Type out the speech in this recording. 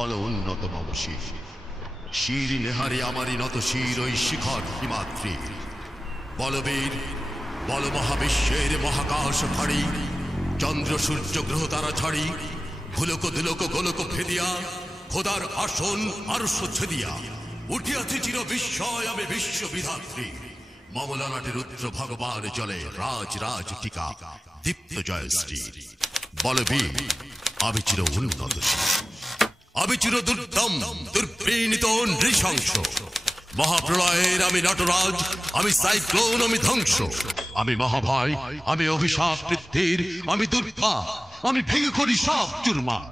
বল উন্নত মম শির। শির নেহারে আমারই নত শির ওই শিখর হিমাদ্রি। বলবীর বল মহাবিশ্বের মহাকাশ ফাড়ি, চন্দ্র সূর্য গ্রহ তারা ছাড়ি, ভুলক দুলক গোলক ভেদিয়া খোদার আসন আরশ ছেদিয়া উঠিয়াছে চির বিস্ময় আমি বিশ্ব বিধাত্রী। মমলানাটে রুদ্র ভগবান চলে রাজ রাজ টিকা দীপ্ত জয়শ্রী। বলবীর আমি চির উন্নত শির, আমি চির দুর্দম দুর্বিনীত নৃশংস। মহাপ্রলয়ের আমি নটরাজ, আমি সাইক্লোন, আমি ধ্বংস। আমি মহাভয়, আমি অভিশাপ বৃদ্ধির, আমি দুর্গা, আমি ভেঙে করি সব চুরমার।